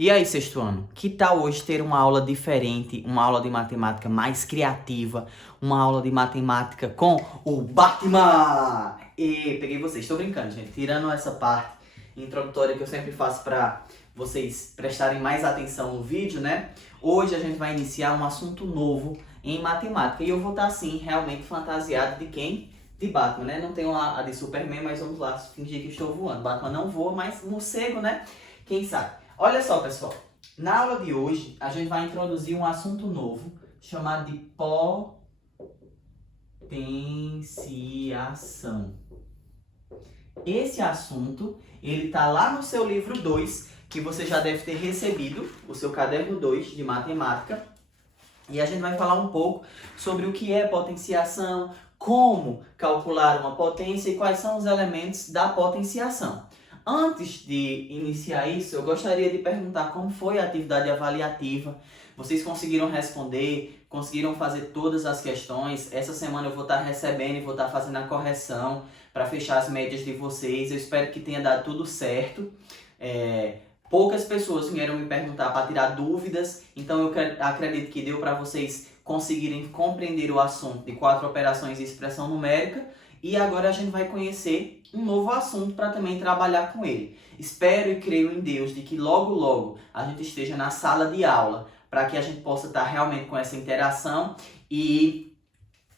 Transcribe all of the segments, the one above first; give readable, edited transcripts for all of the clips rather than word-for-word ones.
E aí, sexto ano, que tal hoje ter uma aula diferente, uma aula de matemática mais criativa, uma aula de matemática com o Batman? E peguei vocês, estou brincando, gente, tirando essa parte introdutória que eu sempre faço para vocês prestarem mais atenção no vídeo, né? Hoje a gente vai iniciar um assunto novo em matemática e eu vou estar, assim, realmente fantasiado de quem? De Batman, né? Não tenho a de Superman, mas vamos lá fingir que estou voando. Batman não voa, mas morcego, né? Quem sabe? Olha só, pessoal. Na aula de hoje, a gente vai introduzir um assunto novo chamado de potenciação. Esse assunto, ele tá lá no seu livro 2, que você já deve ter recebido, o seu caderno 2 de matemática. E a gente vai falar um pouco sobre o que é potenciação, como calcular uma potência e quais são os elementos da potenciação. Antes de iniciar isso, eu gostaria de perguntar como foi a atividade avaliativa. Vocês conseguiram responder? Conseguiram fazer todas as questões? Essa semana eu vou estar recebendo e vou estar fazendo a correção para fechar as médias de vocês. Eu espero que tenha dado tudo certo. Poucas pessoas vieram me perguntar para tirar dúvidas, então eu acredito que deu para vocês conseguirem compreender o assunto de 4 operações e expressão numérica. E agora a gente vai conhecer um novo assunto para também trabalhar com ele. Espero e creio em Deus de que logo, logo a gente esteja na sala de aula para que a gente possa estar realmente com essa interação e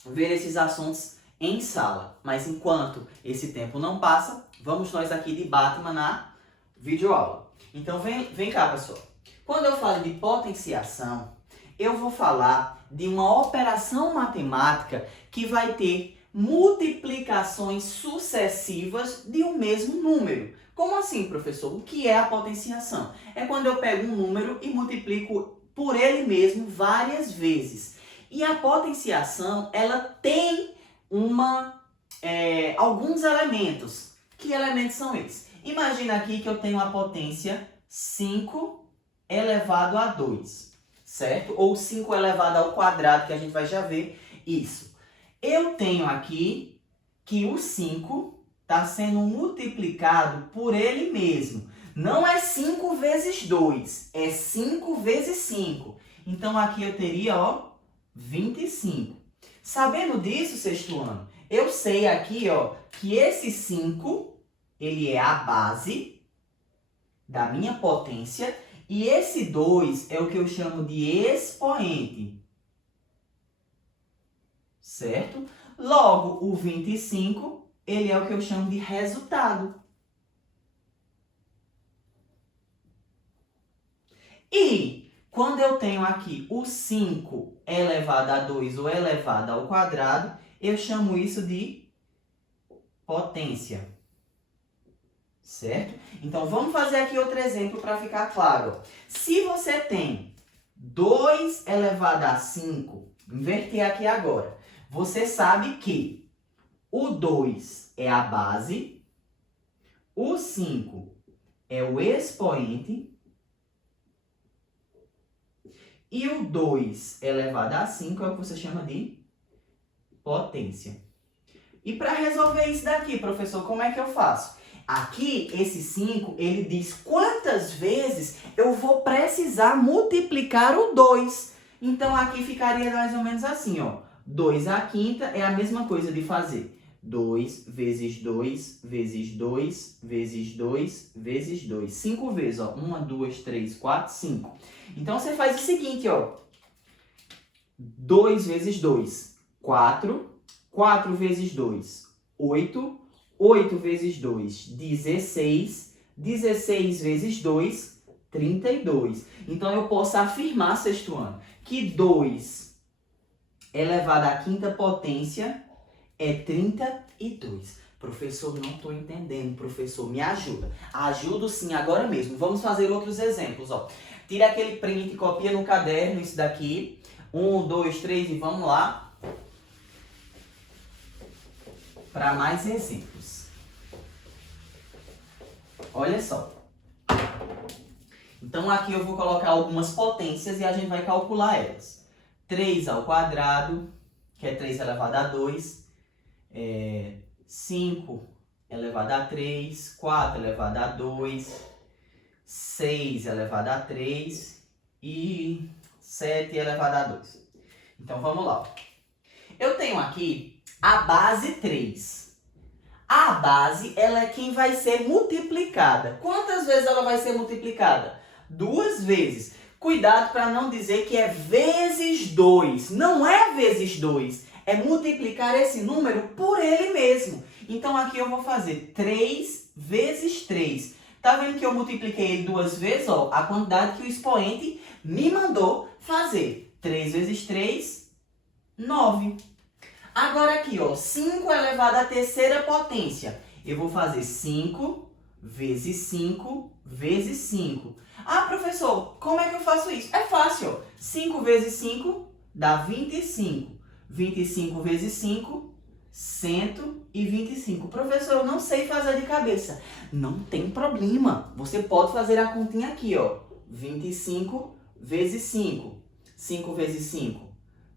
ver esses assuntos em sala. Mas enquanto esse tempo não passa, vamos nós aqui de Batman na videoaula. Então vem cá, pessoal. Quando eu falo de potenciação, eu vou falar de uma operação matemática que vai ter multiplicações sucessivas de um mesmo número. Como assim, professor? O que é a potenciação? É quando eu pego um número e multiplico por ele mesmo várias vezes. E a potenciação, ela tem alguns elementos. Que elementos são esses? Imagina aqui que eu tenho a potência 5 elevado a 2, certo? Ou 5 elevado ao quadrado, que a gente vai já ver isso. Eu tenho aqui que o 5 está sendo multiplicado por ele mesmo. Não é 5 vezes 2, é 5 vezes 5. Então aqui eu teria, 25. Sabendo disso, sexto ano, eu sei aqui, que esse 5, ele é a base da minha potência e esse 2 é o que eu chamo de expoente. Certo? Logo, o 25, ele é o que eu chamo de resultado. E quando eu tenho aqui o 5 elevado a 2 ou elevado ao quadrado, eu chamo isso de potência. Certo? Então, vamos fazer aqui outro exemplo para ficar claro. Se você tem 2 elevado a 5, inverter aqui agora. Você sabe que o 2 é a base, o 5 é o expoente e o 2 elevado a 5 é o que você chama de potência. E para resolver isso daqui, professor, como é que eu faço? Aqui, esse 5, ele diz quantas vezes eu vou precisar multiplicar o 2. Então, aqui ficaria mais ou menos assim, 2 à quinta é a mesma coisa de fazer 2 vezes 2 vezes 2 vezes 2 vezes 2. 5 vezes, 1, 2, 3, 4, 5. Então, você faz o seguinte, 2 vezes 2, 4. 4 vezes 2, 8. 8 vezes 2, 16. 16 vezes 2, 32. Então, eu posso afirmar, sexto ano, que 2 elevado à quinta potência é 32. Professor, não estou entendendo. Professor, me ajuda. Ajudo sim, agora mesmo. Vamos fazer outros exemplos. Tira aquele print, copia no caderno isso daqui. 1, 2, 3 e vamos lá. Para mais exemplos. Olha só. Então, aqui eu vou colocar algumas potências e a gente vai calcular elas. 3 ao quadrado, que é 3 elevado a 2. 5 elevado a 3. 4 elevado a 2. 6 elevado a 3 e 7 elevado a 2. Então, vamos lá. Eu tenho aqui a base 3. A base, ela é quem vai ser multiplicada. Quantas vezes ela vai ser multiplicada? 2 vezes. Cuidado para não dizer que é vezes 2. Não é vezes 2. É multiplicar esse número por ele mesmo. Então, aqui eu vou fazer 3 vezes 3. Tá vendo que eu multipliquei ele 2 vezes? Ó, a quantidade que o expoente me mandou fazer. 3 vezes 3, 9. Agora aqui, ó, 5 elevado à terceira potência. Eu vou fazer 5 vezes 5 vezes 5. Ah, professor, como é que eu faço isso? É fácil, ó. 5 vezes 5 dá 25. 25 vezes 5, 125. Professor, eu não sei fazer de cabeça. Não tem problema. Você pode fazer a continha aqui, ó. 25 vezes 5. 5 vezes 5,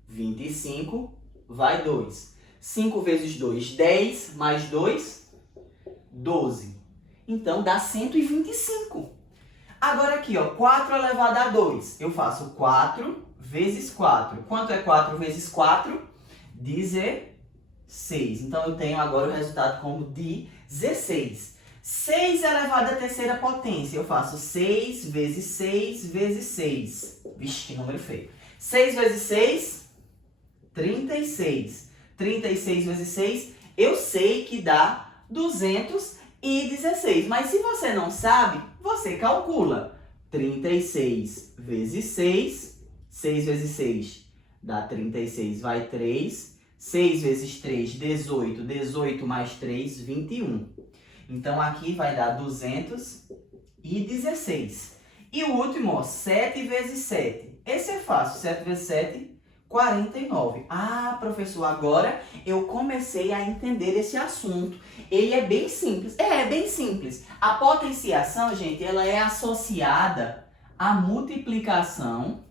25, vai 2. 5 vezes 2, 10, mais 2, 12. Então, dá 125. Agora aqui, ó, 4 elevado a 2. Eu faço 4 vezes 4. Quanto é 4 vezes 4? 16. Então, eu tenho agora o resultado como 16. 6 elevado à terceira potência. Eu faço 6 vezes 6 vezes 6. Vixe, que número feio. 6 vezes 6, 36. 36 vezes 6, eu sei que dá 216. Mas se você não sabe, você calcula. 36 vezes 6, 6 vezes 6 dá 36, vai 3. 6 vezes 3, 18. 18 mais 3, 21. Então, aqui vai dar 216. E o último, ó, 7 vezes 7. Esse é fácil. 7 vezes 7, 49. Ah, professor, agora eu comecei a entender esse assunto. Ele é bem simples. É bem simples. A potenciação, gente, ela é associada à multiplicação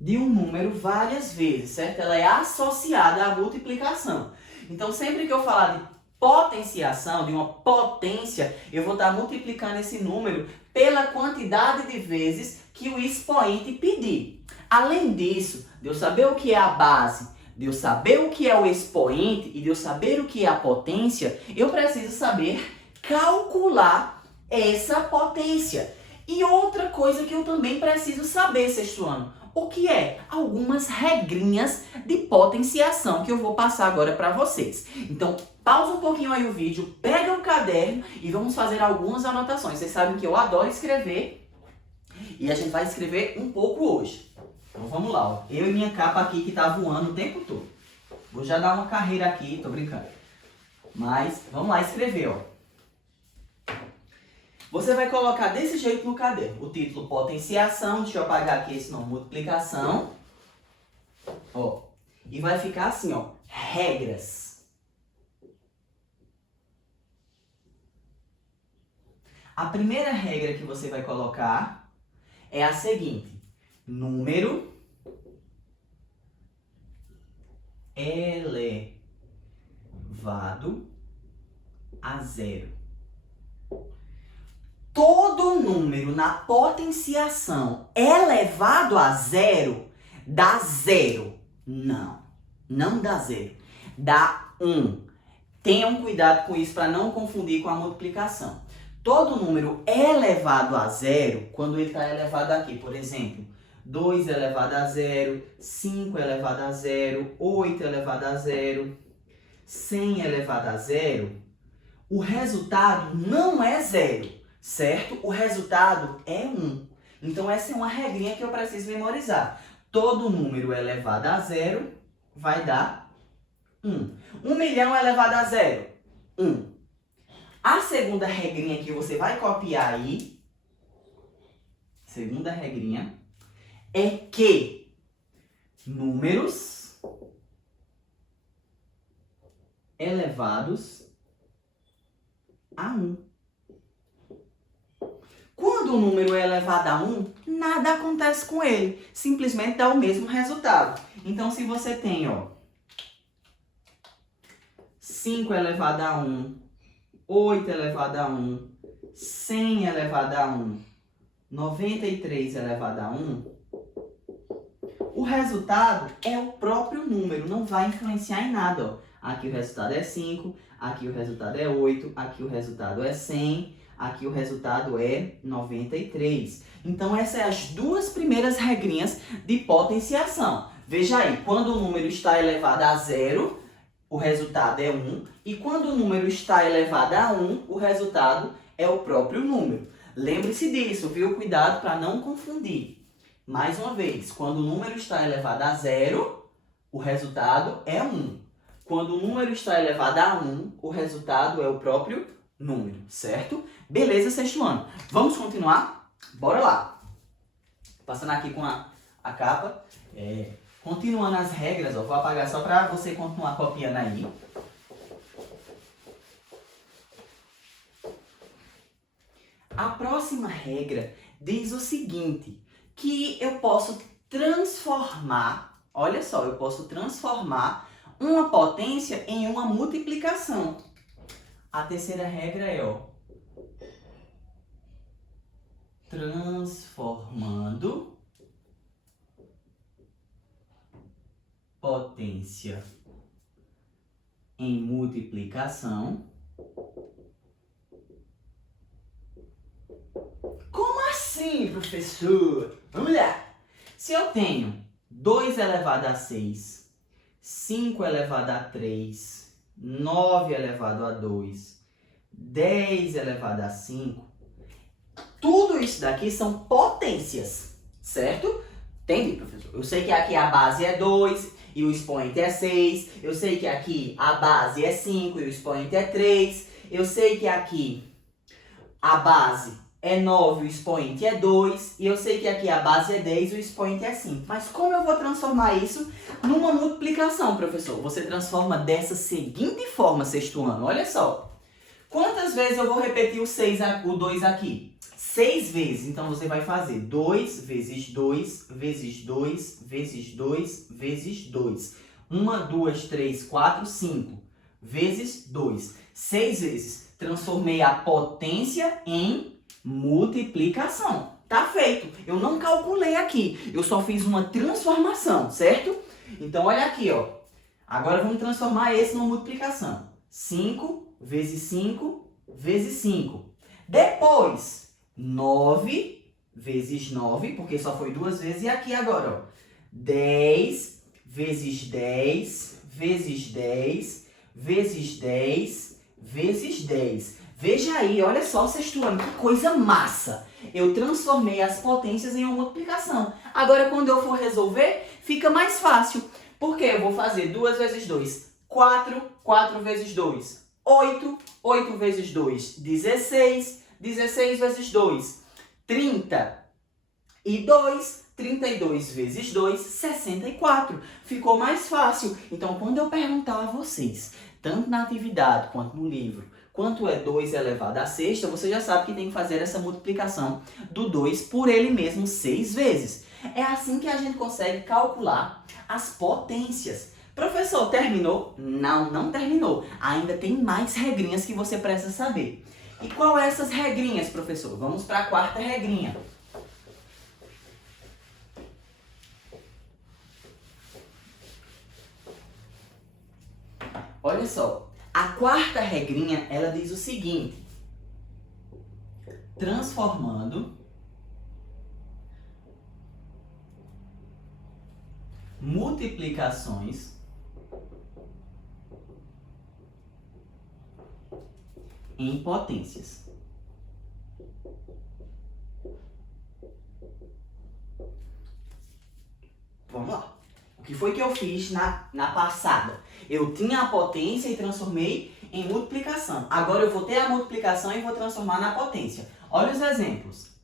de um número várias vezes, certo? Ela é associada à multiplicação. Então, sempre que eu falar de potenciação, de uma potência, eu vou estar multiplicando esse número pela quantidade de vezes que o expoente pedir. Além disso, de eu saber o que é a base, de eu saber o que é o expoente e de eu saber o que é a potência, eu preciso saber calcular essa potência. E outra coisa que eu também preciso saber, sexto ano, o que é? Algumas regrinhas de potenciação que eu vou passar agora para vocês. Então, pausa um pouquinho aí o vídeo, pega o caderno e vamos fazer algumas anotações. Vocês sabem que eu adoro escrever e a gente vai escrever um pouco hoje. Então, vamos lá. Ó. Eu e minha capa aqui que tá voando o tempo todo. Vou já dar uma carreira aqui, tô brincando. Mas, vamos lá escrever, ó. Você vai colocar desse jeito no caderno. O título potenciação, deixa eu apagar aqui esse nome, multiplicação. Ó, e vai ficar assim, ó, regras. A primeira regra que você vai colocar é a seguinte: número elevado a zero. Todo número na potenciação elevado a zero dá zero. Não, não dá zero. Dá 1. Tenham cuidado com isso para não confundir com a multiplicação. Todo número elevado a zero, quando ele está elevado aqui, por exemplo, 2 elevado a zero, 5 elevado a zero, 8 elevado a zero, 100 elevado a zero, o resultado não é zero. Certo? O resultado é 1. Então, essa é uma regrinha que eu preciso memorizar. Todo número elevado a zero vai dar 1. 1 milhão elevado a zero, 1. A segunda regrinha que você vai copiar aí, segunda regrinha, é que números elevados a 1. Quando o número é elevado a 1, nada acontece com ele. Simplesmente dá o mesmo resultado. Então, se você tem, ó, 5 elevado a 1, 8 elevado a 1, 100 elevado a 1, 93 elevado a 1, o resultado é o próprio número, não vai influenciar em nada. Ó. Aqui o resultado é 5, aqui o resultado é 8, aqui o resultado é 100, aqui o resultado é 93. Então, essas são as duas primeiras regrinhas de potenciação. Veja aí, quando o número está elevado a 0, o resultado é 1. E quando o número está elevado a 1, o resultado é o próprio número. Lembre-se disso, viu? Cuidado para não confundir. Mais uma vez, quando o número está elevado a 0, o resultado é 1. Quando o número está elevado a 1, o resultado é o próprio número, certo? Beleza, sexto ano. Vamos continuar? Bora lá. Passando aqui com a capa. Continuando as regras, ó, vou apagar só para você continuar copiando aí. A próxima regra diz o seguinte, que eu posso transformar, olha só, eu posso transformar uma potência em uma multiplicação. A terceira regra é, ó, transformando potência em multiplicação. Como assim, professor? Vamos lá! Se eu tenho 2 elevado a 6, 5 elevado a 3, 9 elevado a 2, 10 elevado a 5, tudo isso daqui são potências, certo? Entendi, professor? Eu sei que aqui a base é 2 e o expoente é 6. Eu sei que aqui a base é 5 e o expoente é 3. Eu sei que aqui a base é 9 e o expoente é 2. E eu sei que aqui a base é 10 e o expoente é 5. Mas como eu vou transformar isso numa multiplicação, professor? Você transforma dessa seguinte forma, sexto ano. Olha só. Quantas vezes eu vou repetir o 2 aqui? 6 vezes. Então, você vai fazer 2 vezes 2, vezes 2, vezes 2, vezes 2. 1, 2, 3, 4, 5. Vezes 2. 6 vezes. Transformei a potência em multiplicação. Tá feito. Eu não calculei aqui. Eu só fiz uma transformação, certo? Então, olha aqui, ó. Agora, vamos transformar esse numa multiplicação. 5 vezes 5 vezes 5. Depois, 9 vezes 9, porque só foi 2 vezes. E aqui agora, ó, 10 vezes 10 vezes 10 vezes 10 vezes 10. Veja aí, olha só, sexto ano, que coisa massa! Eu transformei as potências em uma multiplicação. Agora, quando eu for resolver, fica mais fácil. Porque eu vou fazer 2 vezes 2, 4, 4 vezes 2, 8, 8 vezes 2, 16, 16 vezes 2, 32, 32 vezes 2, 64. Ficou mais fácil. Então, quando eu perguntar a vocês, tanto na atividade quanto no livro, quanto é 2 elevado à sexta, você já sabe que tem que fazer essa multiplicação do 2 por ele mesmo 6 vezes. É assim que a gente consegue calcular as potências. Professor, terminou? Não, não terminou. Ainda tem mais regrinhas que você precisa saber. E qual é essas regrinhas, professor? Vamos para a quarta regrinha. Olha só, a quarta regrinha, ela diz o seguinte: transformando multiplicações em potências. Vamos lá. O que foi que eu fiz na passada? Eu tinha a potência e transformei em multiplicação. Agora eu vou ter a multiplicação e vou transformar na potência. Olha os exemplos.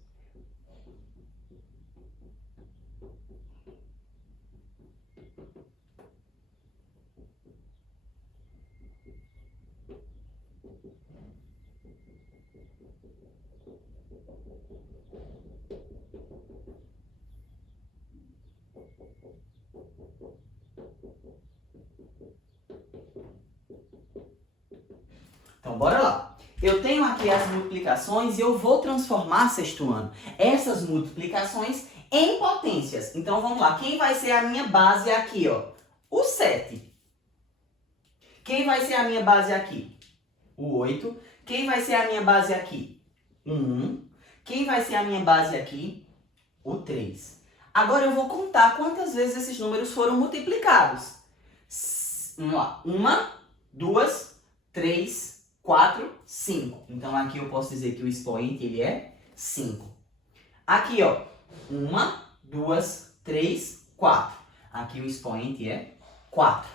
Então, bora lá. Eu tenho aqui as multiplicações e eu vou transformar, sexto ano, essas multiplicações em potências. Então, vamos lá. Quem vai ser a minha base aqui, ó? O 7. Quem vai ser a minha base aqui? O 8. Quem vai ser a minha base aqui? O 1. Quem vai ser a minha base aqui? O 3. Agora eu vou contar quantas vezes esses números foram multiplicados. Vamos lá. 1, 2, 3, 4, 5. Então aqui eu posso dizer que o expoente ele é 5. Aqui, ó. 1, 2, 3, 4. Aqui o expoente é 4.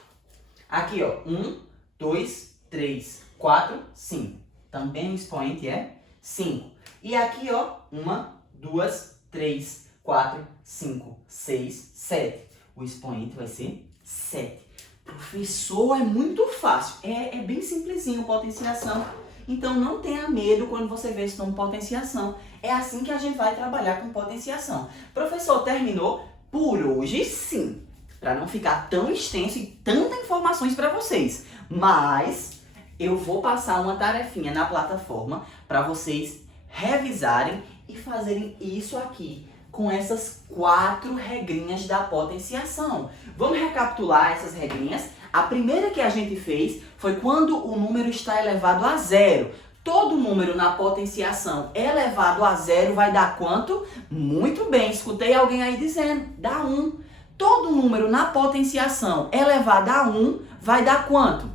Aqui, ó. 1, 2, 3, 4, 5. Também o expoente é 5. E aqui, ó. 1, 2, 3, 4, 5, 6, 7. O expoente vai ser 7. Professor, é muito fácil. É bem simplesinho potenciação. Então não tenha medo quando você vê esse nome potenciação. É assim que a gente vai trabalhar com potenciação. Professor, terminou? Por hoje sim. Para não ficar tão extenso e tantas informações para vocês. Mas eu vou passar uma tarefinha na plataforma para vocês revisarem e fazerem isso aqui com essas 4 regrinhas da potenciação. Vamos recapitular essas regrinhas. A primeira que a gente fez foi quando o número está elevado a zero. Todo número na potenciação elevado a zero vai dar quanto? Muito bem, escutei alguém aí dizendo, dá 1. Todo número na potenciação elevado a 1 vai dar quanto?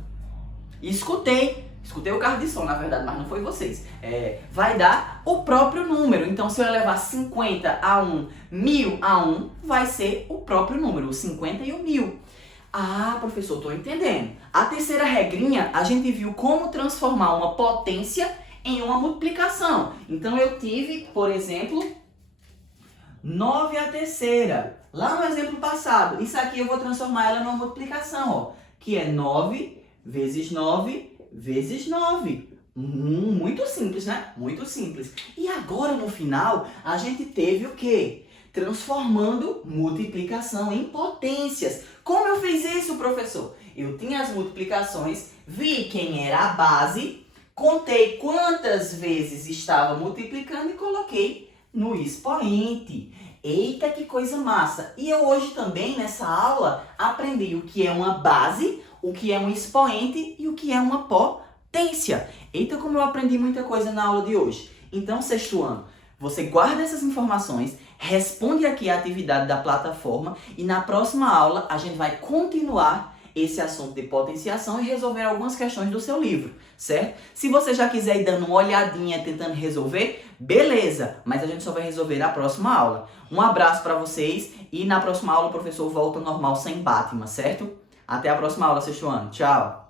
Escutei o carro de som, na verdade, mas não foi vocês. Vai dar o próprio número. Então, se eu elevar 50 a 1, 1000 a 1, vai ser o próprio número, o 50 e o 1000. Ah, professor, estou entendendo. A terceira regrinha, a gente viu como transformar uma potência em uma multiplicação. Então, eu tive, por exemplo, 9 a terceira. Lá no exemplo passado, isso aqui eu vou transformar ela numa multiplicação, ó, que é 9 vezes 9 vezes 9. Muito simples, né? Muito simples. E agora, no final, a gente teve o quê? Transformando multiplicação em potências. Como eu fiz isso, professor? Eu tinha as multiplicações, vi quem era a base, contei quantas vezes estava multiplicando e coloquei no expoente. Eita, que coisa massa! E eu hoje também, nessa aula, aprendi o que é uma base, o que é um expoente e o que é uma potência. Eita, como eu aprendi muita coisa na aula de hoje. Então, sexto ano, você guarda essas informações, responde aqui a atividade da plataforma e na próxima aula a gente vai continuar esse assunto de potenciação e resolver algumas questões do seu livro, certo? Se você já quiser ir dando uma olhadinha tentando resolver, beleza, mas a gente só vai resolver na próxima aula. Um abraço para vocês e na próxima aula o professor volta ao normal sem Batman, certo? Até a próxima aula, sexto ano. Tchau!